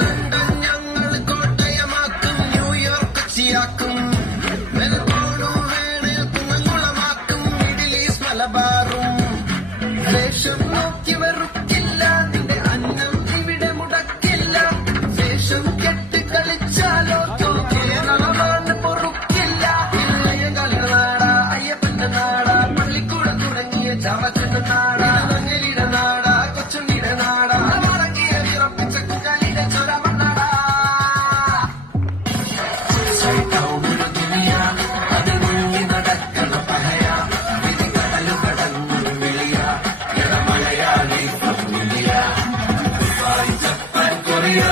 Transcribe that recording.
London ഞങ്ങൾ കോട്ടയമാക്കും, New York കൊച്ചിയാക്കും, മെൽബോണും വേണേൽ കുന്നംകുളമാക്കും, middle east മലബാറും. വേഷം നോക്കി വെറുക്കില്ല, നിന്റെ അന്നം ഇവിടെ മുടക്കില്ല. വേഷം കെട്ടി കളിച്ചാലോ കേരളമാണ് പൊറുക്കില്ല. ഇളയ കലനാട അയ്യപ്പന്റെ നാട, പള്ളിക്കൂടം തുടങ്ങിയ ചവച്ചന്റെ നാട, നങ്ങലിട നാട കൊച്ചുണ്ണിയുടെ നാട, മടങ്ങിയ വിറപ്പിച്ച കുഞ്ഞാലിന്റെ ചൊരമണ്ണാട. അത് മുങ്ങി നടക്കണ പഹയ, വിധി കടലു കടന്നു വിളിയ, മലയാളി ഫാമിലിയ, ജപ്പാൻ കൊറിയ.